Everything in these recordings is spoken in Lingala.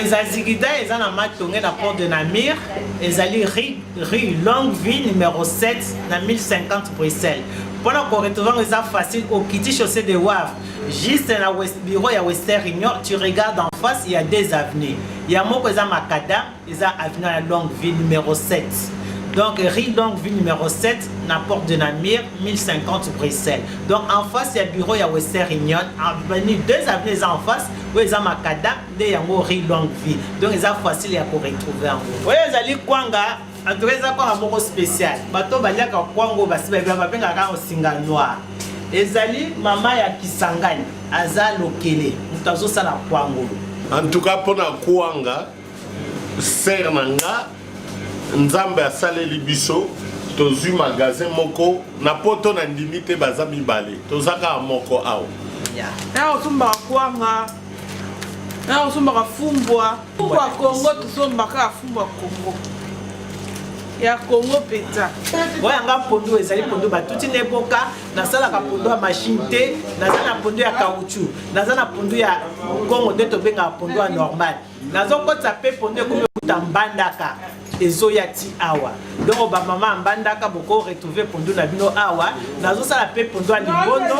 Zazigida, ils ont tourné la porte de Namir, ils allaient rue Longueville numéro 7, dans 1050 Bruxelles. Pendant qu'on retrouve les facile au Kitty chaussée de Wavre, juste dans le bureau, il y a Western Union, tu regardes en face, il y a des avenues. Il y a mon cousin Makada, ils ont avenue à Longueville numéro 7. Donc, rue Longueville numéro 7, la porte de Namir, 1050 Bruxelles. Donc, en face, il y a le bureau, il y a Western Union. Avenue, deux avenues en face, où ils ont Makada, il y a rue Longueville. Donc, ils ont facile pour retrouver en haut. Oui, ils ont Kwanga, en tout cas, ils ont un spécial. Bato Baliaka Kwango, Basibabengaka au Singa Noir. Ils ont maman ya Kisangani, Aza Lokele, Mutazo Sala Kwango. En tout cas, pour la Kwanga, Sernanga, Nzambe asaleli biso tozu magasin moko na poto na ndimite baza mibale tozaka moko awo na osumba kwanga na osumba fumbwa fumbwa Kongo tosomba ka fumbwa Kongo ya Kongo peta oyanga pondo ezali pondo batuti na epoka nasalaka pondo ya machine te naza na pondo ya caoutchouc naza na pondo ya Kongo nde tobengaka pondo ya normal nazokotisa mpe pondo ekomi okuta mbandaka ezoya ti awa donc ba mama mbandaka boko retrouver pondo na bino awa nazosala pe pondo ya libondo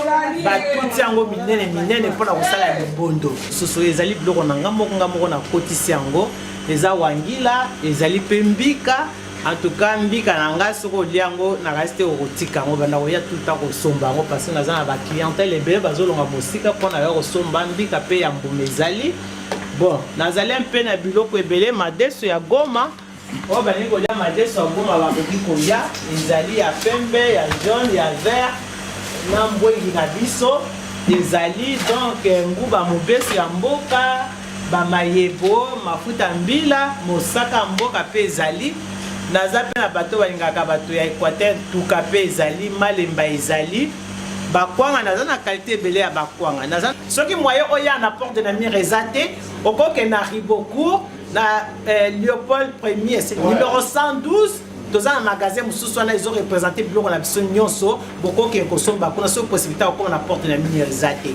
batuti yango minene mpona kosala ya libondo soso ezali biloko na ngamoko na kotisi yango eza wangila ezali pe mbika en tout cas mbika na nga soko olia yango nakasi okotika yango banda koya tuta kosomba yango parce que naza na baclientele ebele bazolonga mosika mpona ya kosomba mbika mpe ya mbuma ezali bon nazali mpe na biloko ebele madeso ya Goma oyo balingi kolia madeso ya Goma bakoki kolia ezali ya pembe ya jaune ya vert na mbwengi na biso ezali donc nguba mobeso ya mboka bamayebo mafuta mbila mosaka mboka mpe ezali naza mpe na bato balingaka bato ya Équateur tuka mpe ezali malemba ezali bakwanga naza na qualité ebele ya bakwanga naza soki moyen oya na porte de Namir eza te okoke na Ribocourt na Léopold Ier numéro 112 toza na magasin mosusu wana ezo représenter biloko na biso nyonso bokoke kosomba kuna soki possibilité okoma na porte de Namir eza te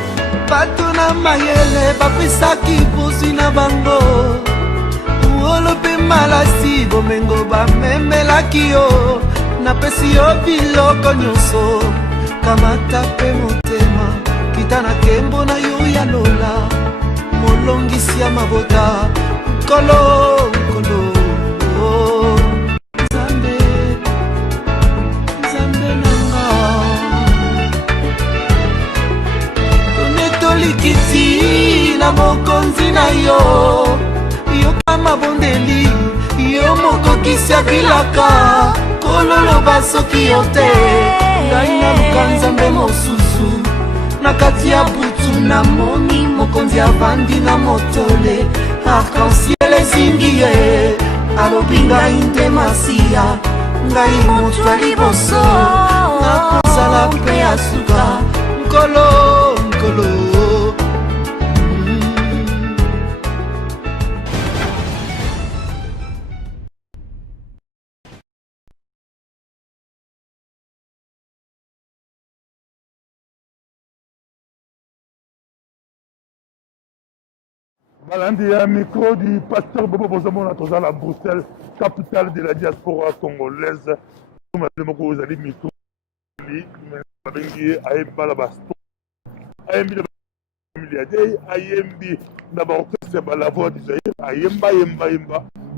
bato na mayele bapesaki pozwi na bango olope malasi bomengo bamemelaki yo napesi yo biloko nyonso kamata pe motema kita na kembo na yo ya lola molongisi ya mabota nkolo nzambe nanga tonetolikiti na mokonzi na yo yoka mabondeli yo mokokisi abilaka kololoba soki yo te ngai naluka nzambe mosusu na kati ya butu namoni mokonzi avandi na motole arc-en-ciel ezingi ye alobi ngai nde masiya ngai moto ya liboso nakozala mpe ya suka nkolo Malandi ya micro du pasteur Bobo Bozamona toza la Bruxelles, capitale de la diaspora congolaise. Moko ozali micro li babengi ayemba la basto. Ayembi na milliardaire, ayembi na ba orchestre ba la voix du Zaïre, ayemba.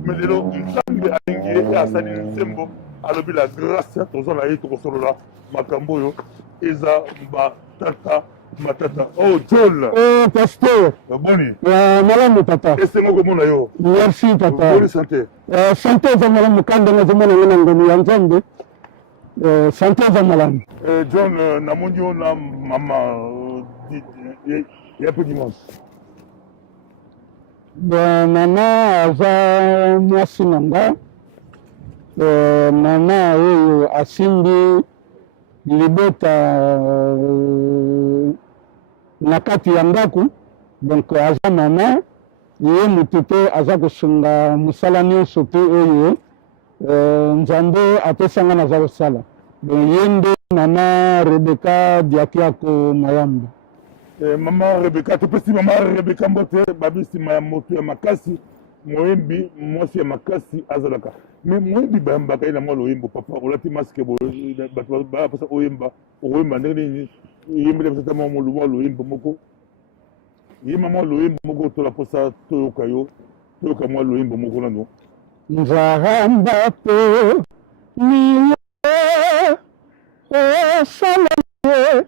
Mais lelo nsambe alingi asali nsembo alobi la grâce toza la yeto kosolola makambo yo eza ba tata matata. Oh, John. Oh, pasteur. Boni. Malamu tata. Esengo komona yo. Merci tata. Boni santé. Santé za malamu kanda na zamana ngana ngani ya nzambe. Santé za malamu. John namoni yo na mama ya peu dimanche. Mama aza mwasi nanga. Mama oyo asimbi libota na kati ya ndako donc aza mama ye mutu te aza kosunga mosala nyonso te oyo nzambe apesanga naza kosala donc ye nde mama Rebeka Diakiako Mayamba. Maman Rebecca, tu peux si maman Rebecca Mbote, babi si ma moto ya makasi, moyembi, mwasi ya makasi azalaka. Mais moyembi bamba kai na mwa loyembo papa, olati masque bo ba pasa oyemba, oyemba ndenge yembe le pasa mwa loyembo moko. Yema mwa loyembo moko to la posa to kayo, to ka mwa loyembo moko nano. Nzaramba po niye osalaye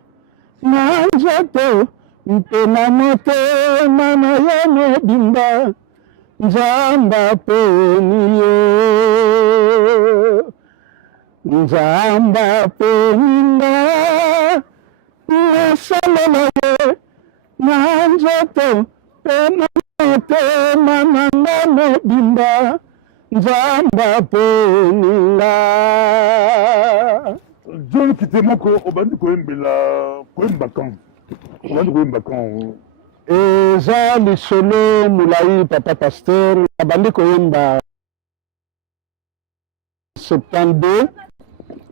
nanjato mpena motema na yo mobimba nzamba poniyo nzamba poninga nasalela ye nanjato mpena motema na nga mobimba nzamba poninga. John Kitemoko obandi koyembela koyemba kan. Obandi koyemba kan. Eza lisolo mulai papa pasteur abandi koyemba 72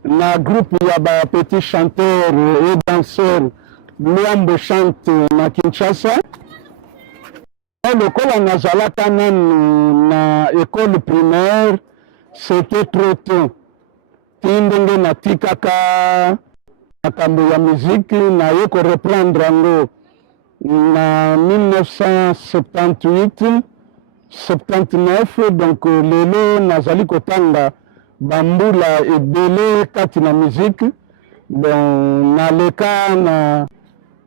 na groupe ya ba petit chanteur et danseur Luambo chante na Kinshasa. Lokola nazalaka nanu na école primaire, c'était trop tôt. Tindenge natikaka makambo ya musique na ye ko reprendre yango na 1978 79, donc lelo nazali kotanga bambula ebele kati na musique. Bon naleka na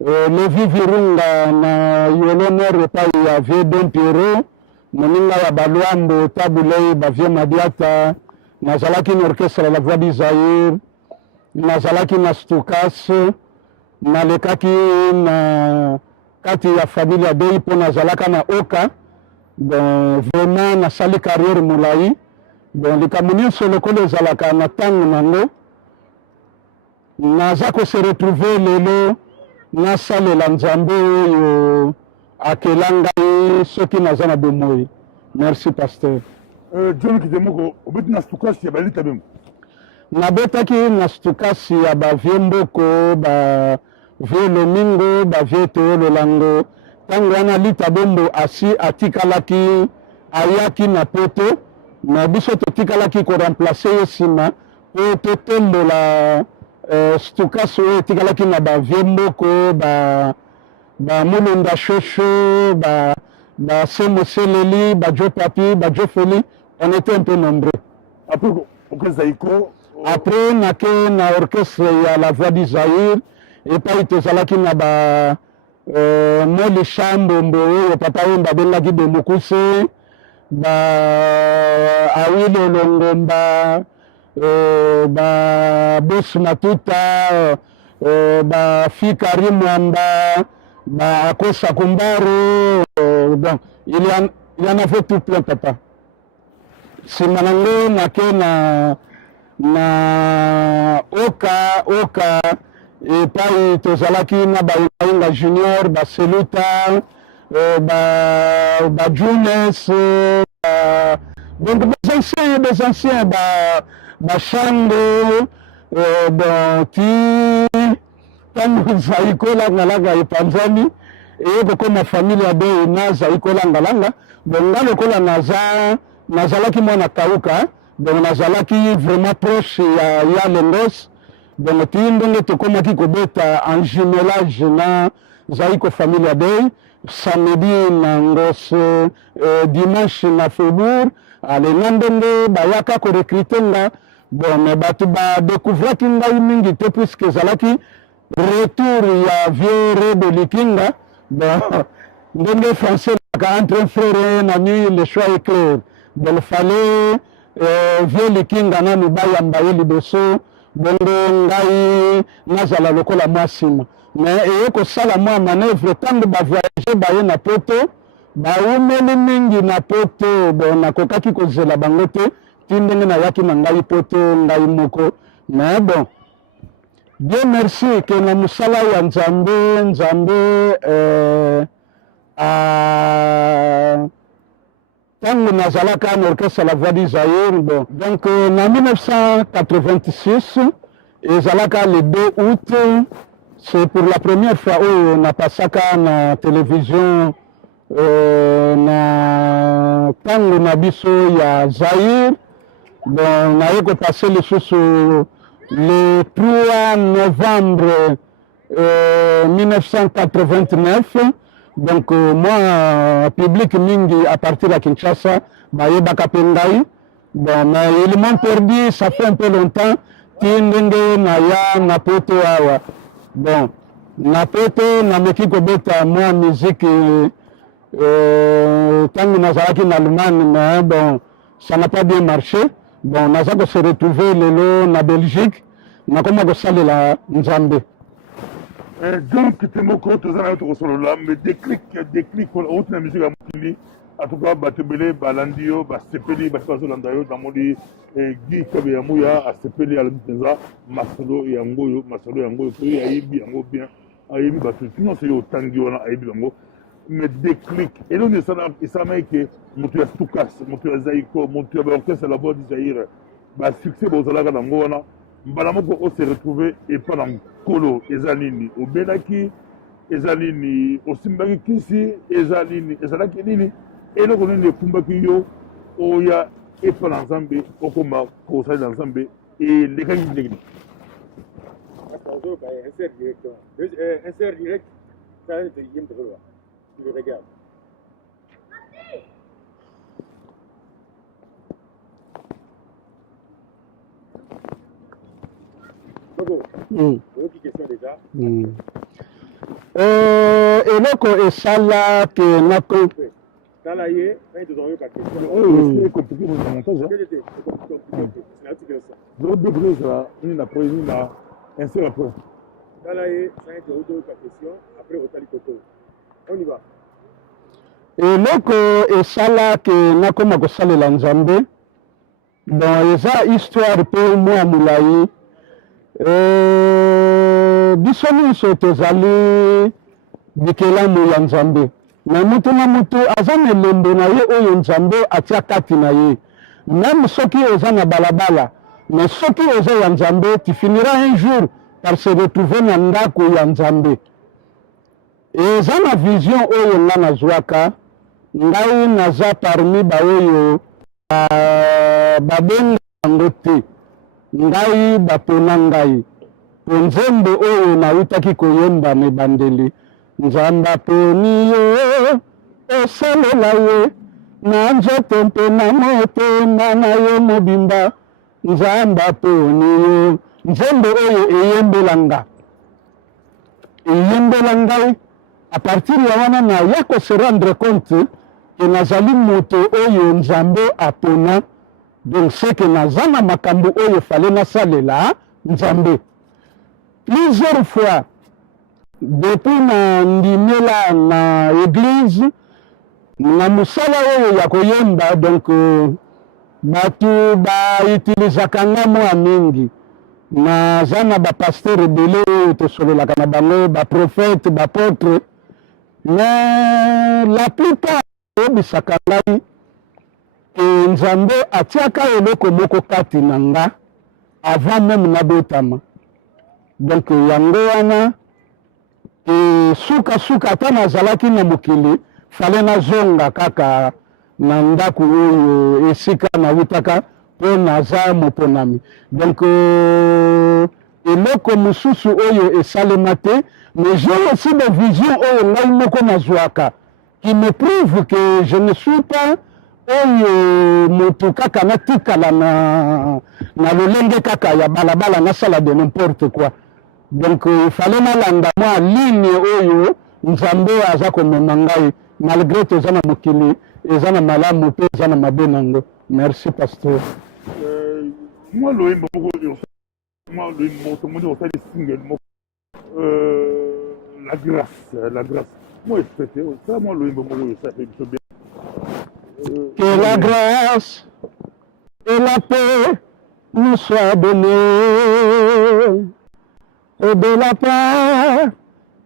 Levi Virunga na yolonere epai ya Vieux Don Pierrot, moninga ya Baluambo Tabulei Bavie Madiata, nazalaki na orchestre La Voix du Zaïre, nazalaki na Stukas, nalekaki na kati ya familia Dei po nazalaka na Oka. Bon vraiment nasali carrière mulai. Bon likambo nyonso lokola ezalaka na ntango nango, naza kose retrouver lelo nasalela nzambe oyo akela ngai soki naza na bomoi. Merci pasteur. John Kitemoko obeti na Stukasi ya balita bemo. Nabetaki na Stukasi ya bavie mboko, bavie lomingo, bavie teolo lango. Tango wana lita bombo asi atikalaki ayaki na poto, na biso totikalaki ko remplacer ye sima po totembola Stukas oyo etikalaki na bavie mboko, Mulunda Shosho, Semo Seleli, Jo Papi, Jo Feli. On était un peu nombreux. Après, nake na orchestre ya La Voix du Zaïre, et puis tozalaki na Moli Shambombo oyo papa oyo babengaki de Mukuse, Awilo Longomba, Boss Matuta, Fikari Mwamba, Akosa Kumbaro. Donc il y en avait tout plein papa. Simanango nake na Oka epai tozalaki na Bainga Junior, Seluta, Junes, donc des anciens Shango, tango zaikola ngalanga epanzani eyeko koma famille ya Dei na zaikola ngalanga. Bon nga lokola nazalaki mwana kauka, donc nazalaki vraiment proche ya Lengos. Donc ti ndenge tokomaki kobeta en jumelage na zaiko famille ya Dei, samedi na Ngos, dimanche na Faubourg. Ale na ndenge bayaka korekrite nga. Bon me bato badécouvraki ngai mingi te puisque ezalaki retour ya vieux Rebo Likinga. Bon ndenge français naka entre un frère et un ami, le choix est clair. Donc fallait vieux Likinga na mibaya mbaye liboso, bongo ngai nazala lokola mwasima. Mais eyekosala mwa manœuvre ntango bavoyage baye na poto, baumeli mingi na poto. Bon nakokaki kozela bango te ti ndenge nayaki na ngai poto ngai moko. Mais bon Dieu merci que na mosala ya Nzambe tango nazalaka na orchestre La Voix du Zaïre. Bon donc na 1986 ezalaka le 2 août, c'est pour la première fois oyo na pasaka na télévision na ntango na biso ya Zaïre. Bon, naye kopase lisusu le 3 novembre 1989. Donc moi public mingi à partir de Kinshasa bayebaka pe ngai. Bon, mais ils m'ont perdu, ça fait un peu longtemps. Tindenge na ya na poto awa. Bon, na poto na meki kobeta moi musique tango nazalaki na Allemagne, mais bon, ça n'a pas bien marché. Bon, naza ko se retrouver lelo na Belgique, na koma ko salela Nzambe. Donc temoko tozana to solola mais déclic pour la musique à Mokili. En tout cas, Batebele, Balandio, Basepeli, Basolandayo, Damoli, Guy Kabeyamuya, Asepeli, Alamutenza, Masolo, Yangoyo, Aibi, Yango bien, Aibi, Batu, sinon c'est au Tangiona, Aibi, Yango, mais déclic. Et là, il s'en a que Moutia Stoukas, Moutia Zaïko, Moutia Orchestre, la voix du Zaïre, succès, Bozalaga, Nangona, Balamoko, on s'est retrouvé, et pas dans Kolo, Ezanini, au Benaki, Ezanini, au Simbaki Kisi, Ezanini, Ezalaki Nini. Et donc, on est les Fumbaki Oya, et pas l'ensemble, Okoma, Kosa l'ensemble, et les gars qui insert direct, ça c'est Yim de Roa. Tu le regardes. Question déjà. Eloko esala ke nako Talaye, quand ils ont eu la question. c'est compliqué pour le montage. Quel était compliqué? C'est l'article ça. Vous devez ça, une après, une à insert après. Talaye, quand ils ont eu la question, après au Talikoto. On y va. eloko esala ke nakoma kosalela Nzambe. Bon, eza histoire pe mwa mulai. Biso nyonso tozali bikelamu ya Nzambe. Na mutu na mutu aza na elembo na ye oyo Nzambe atia kati na ye. Même soki oza na balabala, mais soki oza ya Nzambe, tu finiras un jour par se retrouver na ndako ya Nzambe. Eza na vision oyo nga nazwaka, ngai naza parmi baoyo babenga yango te. Ngai bapona ngai. Po nzembo oyo nautaki koyemba na ebandeli. Nzambe aponi yo, osalela ye, na nzoto mpe na motema na yo mobimba. Nzambe aponi yo, nzembo oyo eyembela nga. Eyembela ngai, à partir ya wana naya ko se rendre compte ke nazali moto oyo Nzambe apona. Donc c'est que naza na makambo oyo fale nasalela Nzambe. Plusieurs fois, depuis na ndimela na église, na musala oyo ya koyemba, donc batu baitilizaka nga mwa mingi. Naza na bapaster ebele oyo tosololaka na bango, baprofete, bapotre. Mais la plupart oyebisaka ngai Nzambe atiaka eloko moko kati na nga avant même nabotama. Donc yango wana suka ata nazalaki na mokili fale nazonga kaka na ndako oyo esika nawutaka mpo naza moponami. Donc eloko mosusu oyo esalema te, mais j'ai aussi des visions oyo ngai moko nazwaka qui me prouve que je ne suis pas oyo moto kaka natikala na lolenge kaka ya balabala nasala de n'importe quoi. Donc il fallait nalanda mwa ligne oyo Nzambe aza komema ngai malgré toza na mokili eza na malamu mpe eza na mabe nango. Merci pasteur. Moi loyembo moko moi loyembo moko osali single moko la grâce moi espète ça moi loyembo moko osali biso bien. Que la grâce et la paix nous soient données et de la part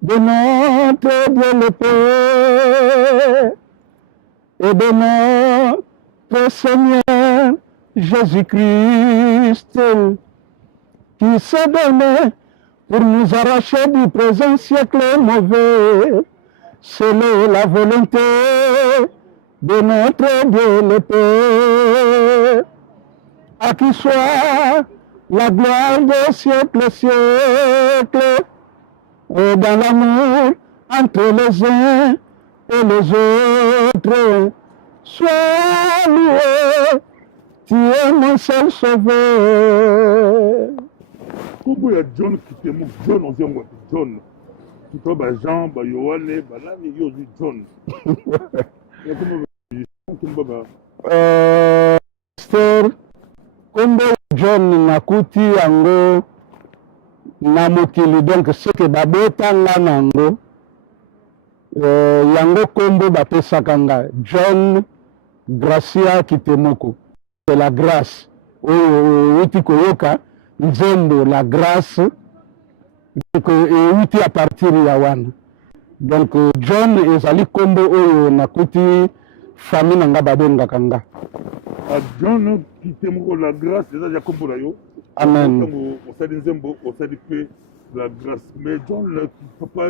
de notre Dieu le Père et de notre Seigneur Jésus-Christ qui s'est donné pour nous arracher du présent siècle mauvais. Selon la volonté de notre Dieu le Père. À qui soit la gloire des siècles, siècles, et dans l'amour entre les uns et les autres. Sois loué, tu es mon seul sauveur. Comment il y a John qui te montre John, on dit John. Tu vois, Jean, Yohane, Balani, il y a John. Pasteur, kombo John nakuti yango na mokili, donc ce que babotanga nango yango kombo bapesaka nga John Gracia Kitemoko, c'est la grâce oyo euti koyoka nzembo la grâce, donc euti à partir ya wana. Donc John ezali kombo oyo nakuti famille nanga babengaka nga. John Kitemoko la grâce, c'est ça kombo na yo. Amen. On s'est dit nzembo, on s'est dit que la grâce. Mais John, papa,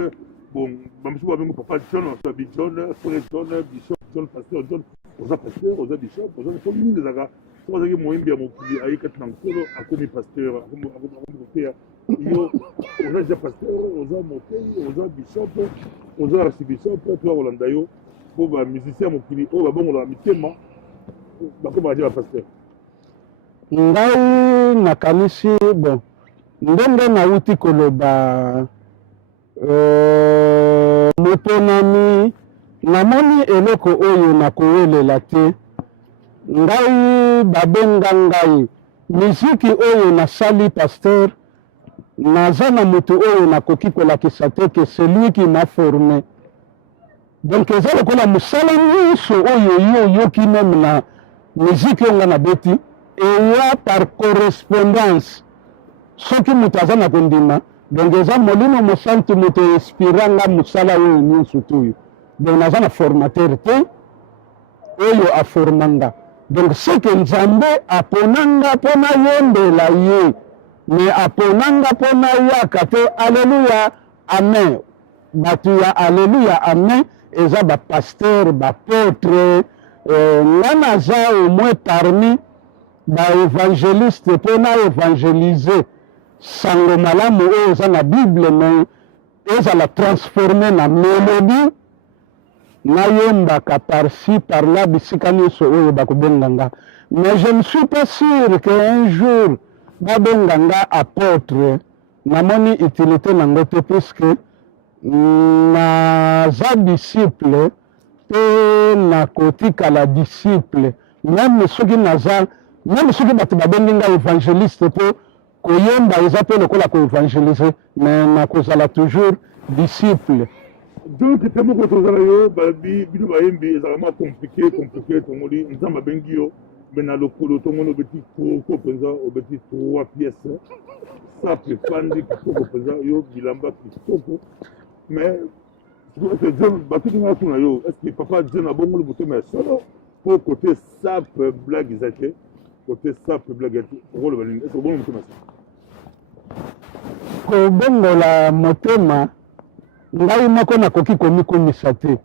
bon, je vais papa John, on s'est John, frère John, bishop, John, pasteur, John, on a pasteur, on a bishop, on a comme mille zaga. On a dit moi bien mon fils, aïe kat nankolo, a comme pasteur, a comme yo, on a déjà pasteur, on a monté, on a bishop, on a archibishop, toi Rolanda yo, pour ba musicien mon fils, oh bon on a mitema, ba comme dire pasteur. Ngai nakanisi bon ndenge nauti koloba motonami namoni eloko oyo nakowelela te. Ngai babenga ngai miziki oyo nasali pasteur, naza na moto oyo nakoki kolakisa te que c'est lui qui m'a formé. Donc eza lokola mosala nyonso oyo yoki meme na miziki oyo nga nabeti eya par correspondance soki moto aza na kondima, donc eza molimo mosantu moto inspiranga mosala oyo nyonso toyo. Donc naza na formateur te oyo aformanga, donc c'est que nzambe aponanga mpona yondela ye, mais aponanga mpona yaka te. Alleluya amen. Bato ya alleluya amen eza bapasteur bapotre, nga naza au moins parmi baévangéliste mpona évangéliser sango malamu oyo eza na bible, mais ezala transformé na mélodie nayembaka par-ci par-là bisika nyonso oyo bakobenga nga. Mais je ne suis pas sûr qu'un jour babenga nga apôtre, namoni utilité nango te, puisque naza disciple mpe nakotikala disciple. Même soki bato babengi nga évangéliste mpo koyemba eza mpe lokola koévangéliser, mais nakozala toujours disciple. Donc tellement que tozala yo bino bayembi ezalama compliqué tongoli nzambe abengi yo, mais na lokolo tomoni obeti koko mpenza, obeti 3 pièces sape fandi kitoko mpenza, yo bilamba kitoko. Mais bato tinga tuna yo, est ce que papa John abongoli motema ya solo po côté sape blague eza te, côté sape blague ete okoloba nini, est ce que obongoli motema sa kobongola motema ngai moko nakoki komikumisa te,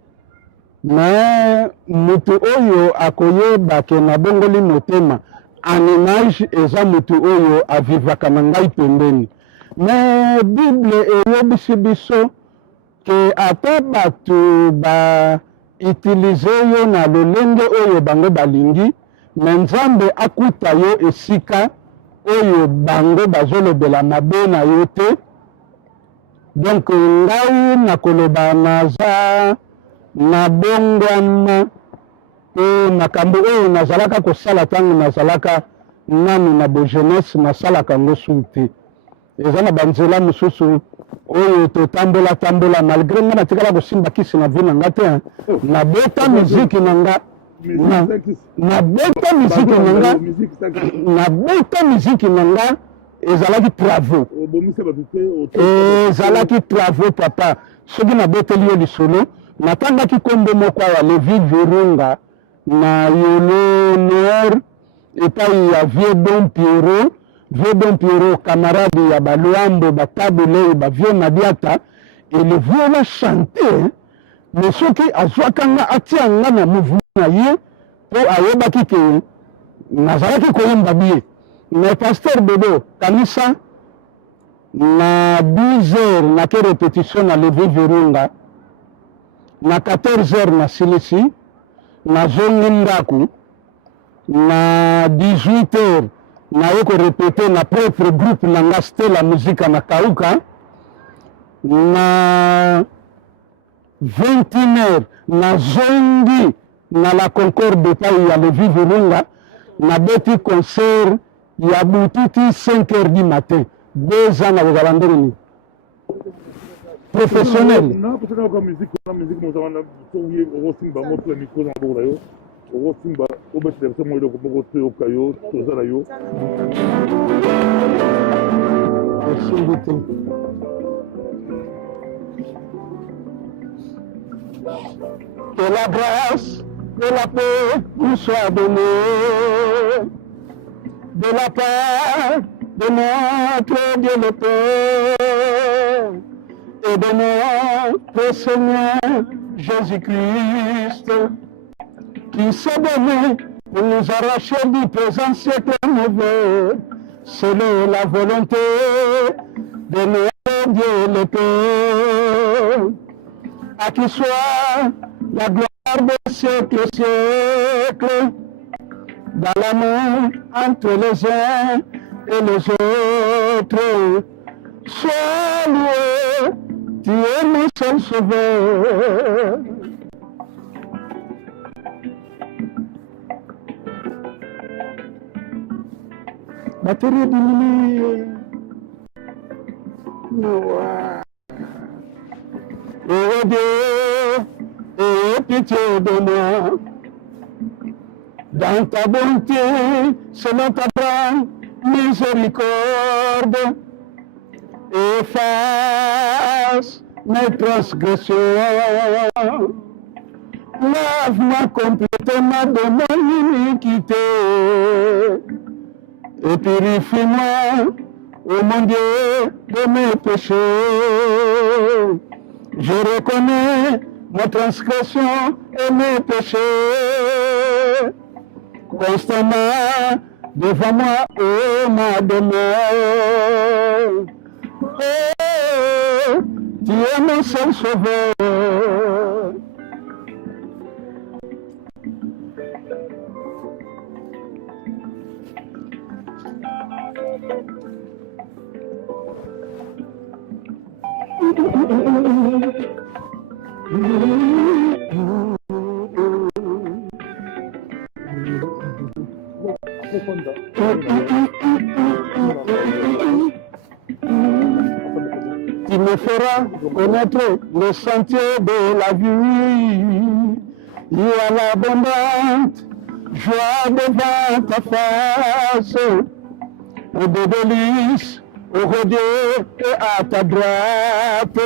mais moto oyo akoyeba ke nabongoli motema en image eza moto oyo avivaka na ngai pembeni. Mais bible eyebisi biso ke ata bato bautilize yo na lolenge oyo bango balingi, me nzambe akuta yo esika oyo bango bazolobela mabe na yo te. Donc ngai nakoloba naza nabongwana mpe makambo oyo nazalaka kosala ntango nazalaka nanu na bojeunesse nasalaka yango su te. Eza na banzela mosusu oyo totambola malgré nga natikala kosimba kisi na vi na nga te, nabeta miziki na nga nabeta miziki na nga ezalaki travaux, ezalaki travaux papa. Soki nabeteli yo lisolo natangaki kombo moko ya Levi Virunga na yolo nord epai ya Vieux Bon Pierrot, vieux Don Pierrot, camarade ya Baloambo, Batabule, vieux Madiata, et le vieux là chantait, mais ce qui a zwakanga atianga na mouvement na ye, pour ayebaki ke nazalaki koyemba bien. Mais pasteur Dodo, kanisa, na 10 heures, na ke répétition na levé Virunga, na 14 heures na Silisi, na zongi ndaku, na 18 heures, na yoko répéter na propre groupe na nga Stella Muzika na Kauka, na 21 heures, na zongi na la Concorde de Paris ya levé Virunga, na beti concert ya Boutiti 5 heures du matin. 2 ans na Bogalandeni. Professionnel. Non, parce que la musique, nous avons au Simba, notre micro dans le Borayo, au Simba, au Bethlehem, c'est moi le Bogoté au Caillot, au Zalayo. Merci beaucoup. Que la grâce et la paix nous soient données de la part de notre Dieu le Père et de notre Seigneur Jésus-Christ, qui s'est donné pour nous arracher du présent siècle mauvais, selon la volonté de notre Dieu le Père, à qui soit la gloire des siècles et siècles, dans l'amour entre les uns et les autres. Sois loué, tu es mon seul sauveur. Batterie diminuée. Noah. Oh Dieu, aie pitié de moi. Dans ta bonté, selon ta grande miséricorde, efface mes transgressions. Lave-moi complètement de mon iniquité et purifie-moi, ô mon Dieu, de mes péchés. Je reconnais mes transgressions et mes péchés constamment devant moi, ô ma demeure. Oh, tu es mon seul sauveur. Tu me feras connaître le sentier de la vie. Il y a l'abondante joie devant ta face, au de délices, au rodier et à ta droite.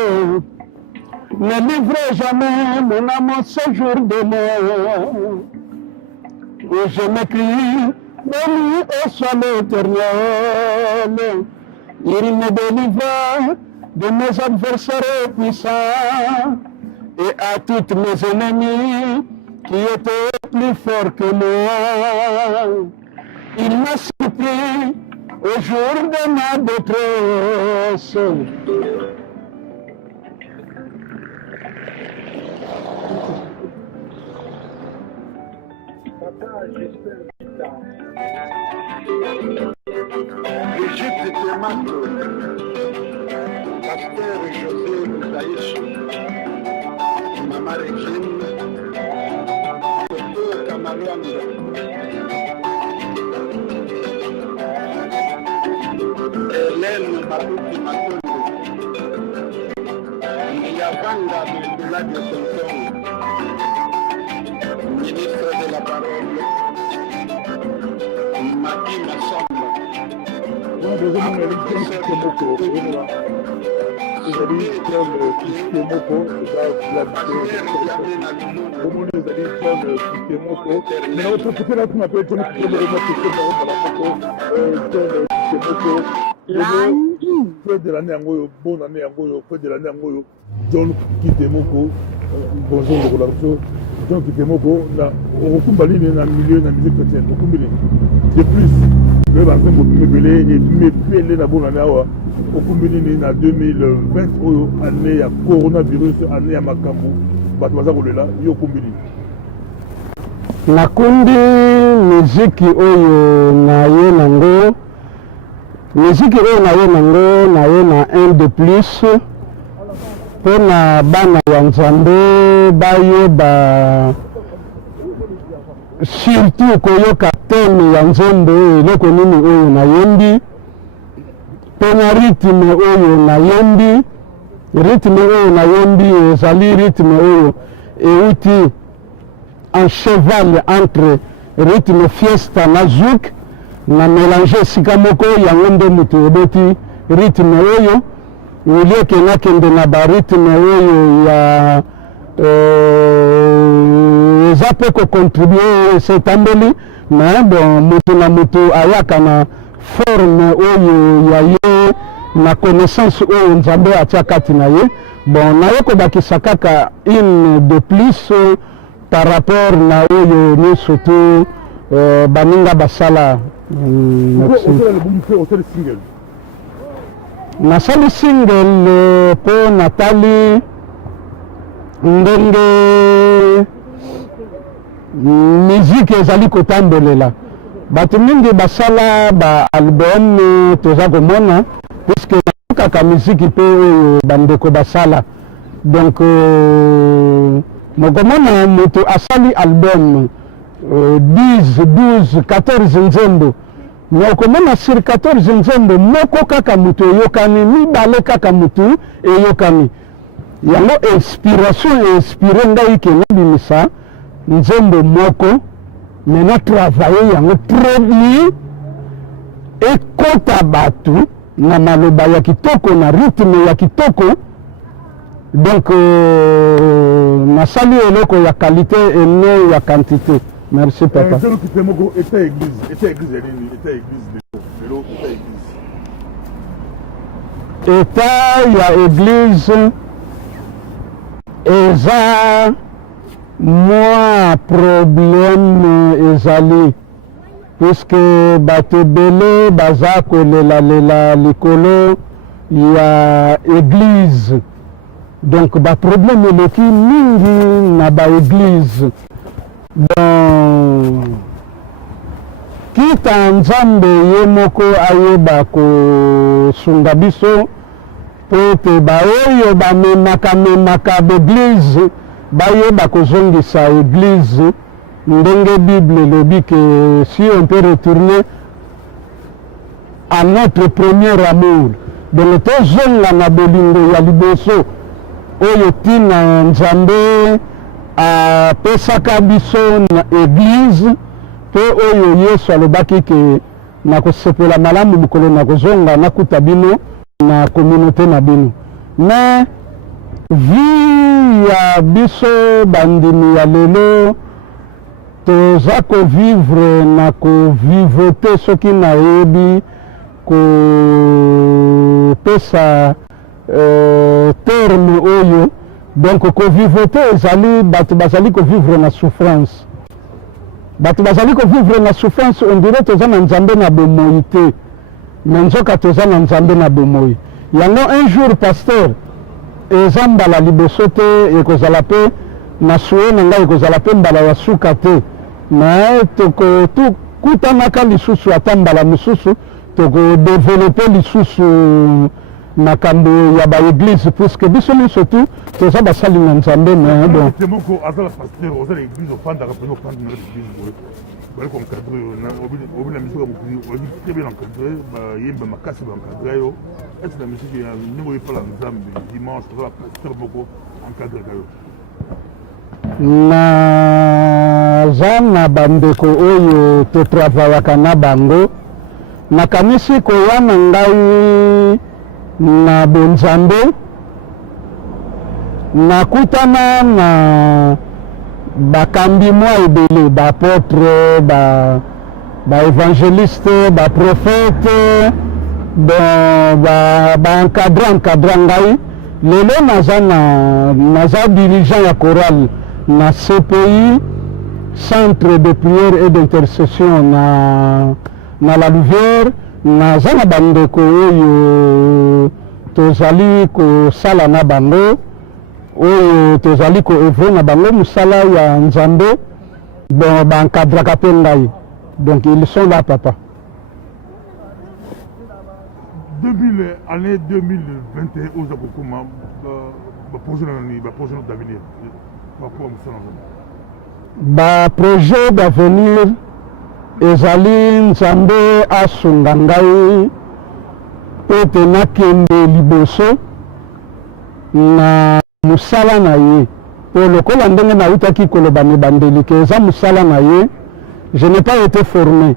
Ne livrez jamais mon âme ce jour de mort, où je m'écris, béni soit l'Éternel. Il me délivra de mes adversaires puissants et à tous mes ennemis qui étaient plus forts que moi. Il m'a supplie au jour de ma détresse. Brigitte Temato, Pasteur José Mouzaïch, Maman Régine, Docteur Kamalwanda, Hélène Marouti Matondo, Yavanga de la de Tonton, ministre de la Parole, Maki Massamba. fête de l'année yango bonne année yango fête de l'année yango John Kitemoko bonjour de relation John Kitemoko na okumba nini na milieu na musique chrétienne okumbili de plus le bazin mobile et mepele na bonne année awa okumbili ni na 2020 oyo année ya coronavirus année ya makambo bato baza kolela yo okumbili nakundi muziki oyo naye nango muziki oyo naye nango naye na un de plus mpona bana ya nzambe bayeba surtout koyoka teme ya nzembo oyo eloko nini oyo nayembi mpona ritme oyo nayembi ritme oyo nayembi ezali ritme oyo euti en cheval entre rythme fiesta na zouk na mélange esika moko yango nde moto eboti rythme oyo olieke nakende na barythme oyo ya eza mpe kocontribue oyo esetamboli mais bon moto na moto ayaka na forme oyo ya ye na connaissance oyo nzambe atia kati na ye bon naye kobakisa kaka une de plus par rapport na oyo nyonso to baninga basala nasali single mpo natali ndenge miziki ezali kotambolela bato mingi basala baalbum toza komona puisque nakokaka miziki mpe oyo bandeko basala donc mokomona moto asali album 10, 12, 14 nzembo mokomona sur 14 nzembo moko kaka moto eyokani mibale kaka moto eyokani yango inspiration inspire ngai ke nabimisa nzembo moko mena travailler yango très bien ekota bato na maloba ya kitoko na rythme ya kitoko donc nasali eloko ya qualité et non ya quantité. Merci papa. État ya église eza moi problème ezali puisque bato ebele baza kolelalela likolo ya église donc baproblème eleki mingi na baéglise bon kita nzambe ye moko ayeba kosunga biso po ete baoyo bamemaka baéglise bayeba kozongisa église ndenge bible elobi ke si on peut retourner à notre premier amour donc tozonga na bolingo ya liboso oyo tina nzambe apesaka biso na église mpe oyo yesu alobaki ke nakosepela malamu mokolo nakozonga nakuta bino na communauté na bino mais vie ya biso bandimi ya lelo toza kovivre na kovivre te soki nayebi kopesa terme oyo donc kovivre te ezali bato bazali kovivre na souffrance bato bazali kovivre na souffrance on dirait toza na nzambe na bomoi te me nzoka toza na nzambe na bomoi yango un jour pasteur eza mbala liboso te ekozala mpe na sue na ngai ekozala mpe mbala ya suka te me tokutanaka lisusu ata mbala mosusu tokodevelope lisusu makambo ya baéglise puisque biso nyonso tu toza basali na nzambe me bon moko azala pasteur ozala église ofandaka mpena ofanda na église bali koencadre obina misiki ya mokili oyebi te bien encadre bayemba makasi baencadre yo ete na misiki ya ndenge oyepala nzambe dimanche ozala pasteur moko encadreka yo naza na bandeko oyo totravayaka na bango nakanisi koya na ngai na bonzambe nakutana na bakambi mwa ebele baapôtre baévangéliste, baprophète, encadra ngai. Lelo naza dirigeant ya chorale na CPI, Centre de prière et d'intercession na la Louvière. Naza na bandeko oyo tozali kosala na bango, oyo tozali koevre na bango mosala ya Nzambe, bankadraka mpe ngai. Donc ils sont là, papa. Année 2021, aux Abokoma, projet d'avenir. Projet d'avenir, ezali Nzambe asunga ngai ete nakende liboso na musala na ye. Po lokola ndenge nautaki koloba mibandeli ke eza musala na ye, je n'ai pas été formé.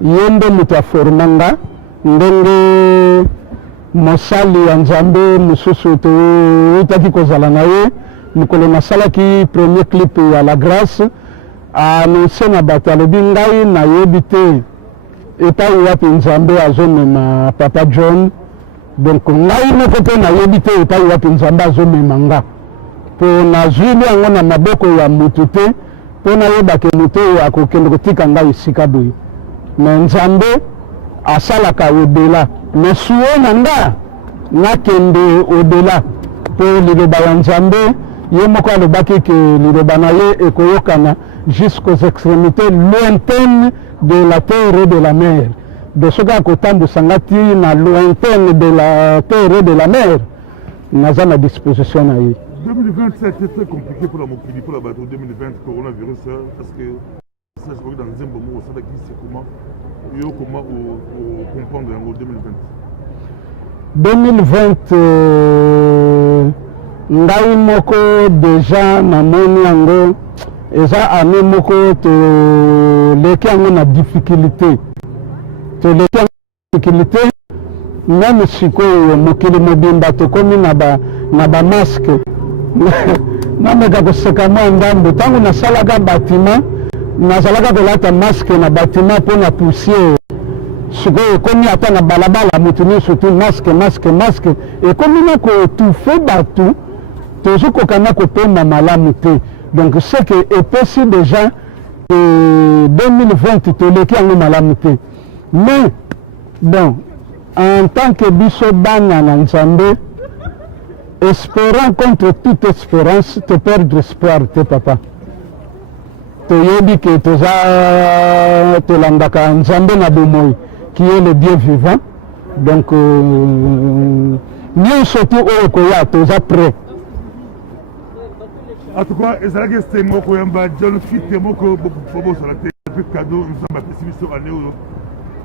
Ye nde moto aformanga ndenge mosali ya Nzambe mosusu toutaki kozala na ye. Mikolo nasalaki premier clip ya La Grâce, anonse na bato alobi ngai nayebi te epai wapi Nzambe azomema Papa John. Donc ngai moko mpe nayebi te epai wapi Nzambe azomema nga. Po nazwili yango na maboko ya mutu te, po nayebake mutu oyo akokende kotika ngai esika boye. Me Nzambe asalaka odela. Me suo na nga nakende odela. Po liloba ya Nzambe ye moko alobaki ke liloba na ye ekoyokana jusqu'aux extrémités lointaines de la terre et de la mer. De soki akotambusa nga ti na lointaine de la terre et de la mer, naza na disposition na ye. 2020, ça a été très compliqué pour la Mokili, pour la bateau 2020, coronavirus, parce que ça se voit dans un bon moment, ça c'est comment comprendre en 2020. 2020, ngai moko déjà namoni yango eza année moko toleki yango na difficulté. Toleki yango na difficulté, même sikoyo mokili mobimba tokomi na ba masque. Nameka koseka mwa ndambo ntango nasalaka batima nazalaka kolata masque na batima mpo na poussière. Sikoyo ekomi ata na balabala moto nyonso tu masque ekomi na kotufe bato tozokoka na kopema malamu te. Donc c'est que epesi déjà 2020 toleki yango malamu te. Mais bon, en tant que biso bana na Nzambe, espérant contre toute espérance, te perdre espoir te papa. Toyebi ke tolandaka Nzambe na bomoi, qui est le Dieu vivant. Donc nyonso tu oyo koya toza prêt. En tout cas, ezalaki este moko yamba John Fit moko bobo salate pe cadeau Nzambe apesi biso année oyo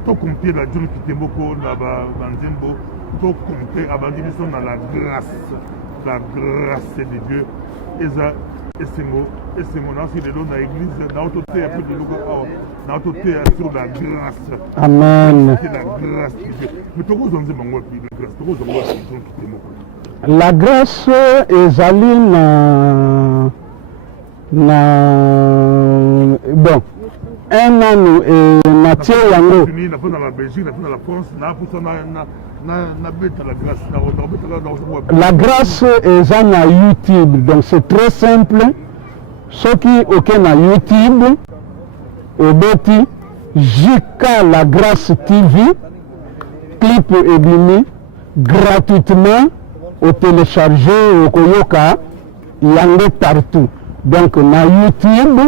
to compter la John Fit moko na ba Nzembo, to compter abandi biso na la grâce de Dieu. Eza esengo na si de na église na autoté un peu de logo na autoté sur la grâce. Amen. C'est la grâce de Dieu. Mais to kozonze bango puis la grâce to kozonze John Fit moko. La grâce ezali bon un an na tie yango na la Belgique, na la France, la grâce eza na YouTube, donc c'est très simple. Soki oke na YouTube obeti JK La Grâce TV, clip ebimi gratuitement au télécharger au koyoka yango partout. Donc na YouTube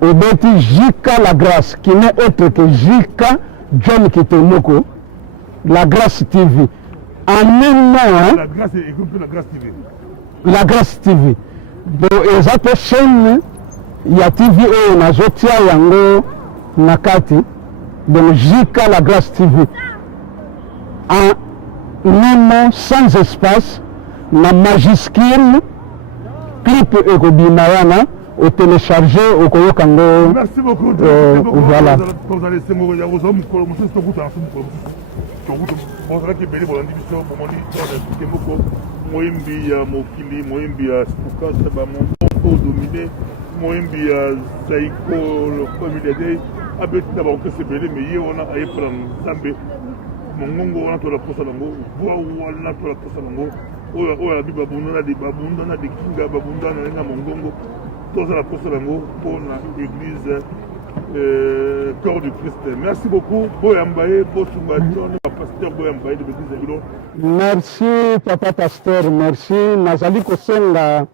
obeti JK La Grâce qui n'est autre que JK John Kitemoko La Grâce TV. En même temps, La Grâce est groupée La Grâce TV. La Grâce TV. Bon, ezate chaîne ya TV oyo nazotia yango nakati. Donc JK La Grâce TV. En même sans espace, na majuscule, clip ekobimana au télécharger au koyokango. Merci beaucoup. Voilà. moyembi ya zaiko familiade abeti na baorkestre ebele me ye wana ayepela nzambe mongongo wana tolaposa nango bwa wana tolaposa nango oyo alabi babundana de kinga babundana na mongongo tozala posa nango mpona église corps du Christ. Merci beaucoup Boyambaye Bosunga John pasteur Boyambaye de l'église de Bilo. Merci papa pasteur, merci. Nazali kosenga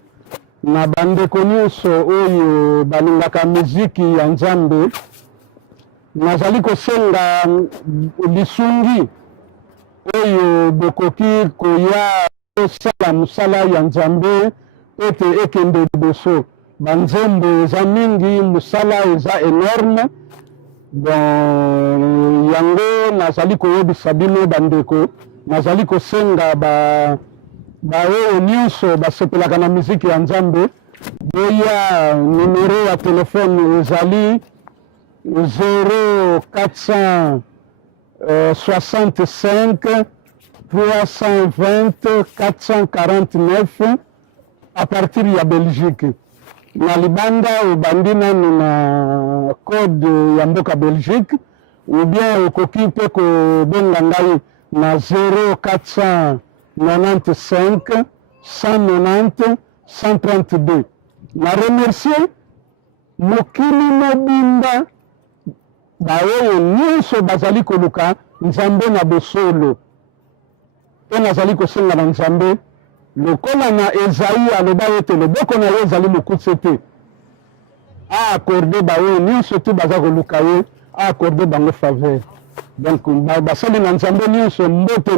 na bandeko nyonso oyo balingaka muziki ya Nzambe. Nazali kosenga lisungi oyo bokoki koya kosala mosala ya Nzambe ete ekende liboso. Banzembo eza mingi, mosala eza énorme. Bon, yango nazali koyebisa bino bandeko, nazali kosenga baoyo nyonso basepelaka na miziki ya Nzambe. Boya numero ya telefone ezali 0465 320 449 à partir ya Belgique. Na libanda obandi nanu na code ya mboka Belgique ou bien okoki mpe kobenga ngai na 0495 190 132. Na remercier mokili mobimba baoyo nyonso bazali koluka Nzambe na bosolo mpe nazali kosenga na Nzambe lokola na Ezaïe aloba ete loboko na ye ezali mokuse te aakorde baoyo nyonso tu baza koluka ye aakorde bango faveur. Donc basali na Nzambe nyonso mbote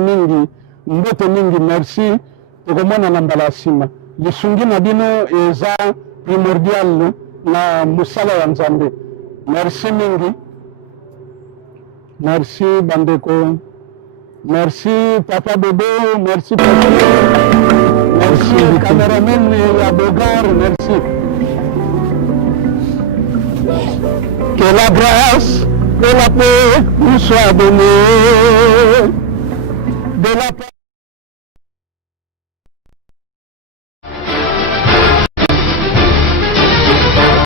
mingi merci. Tokomona na mbala ya nsima lisungi na bino eza primordial na mosala ya Nzambe. Merci mingi, merci bandeko, merci papa Bobo, merci papa, merci cameraman ya Bogar, merci. Que la grâce, que la paix nous soit donnée de la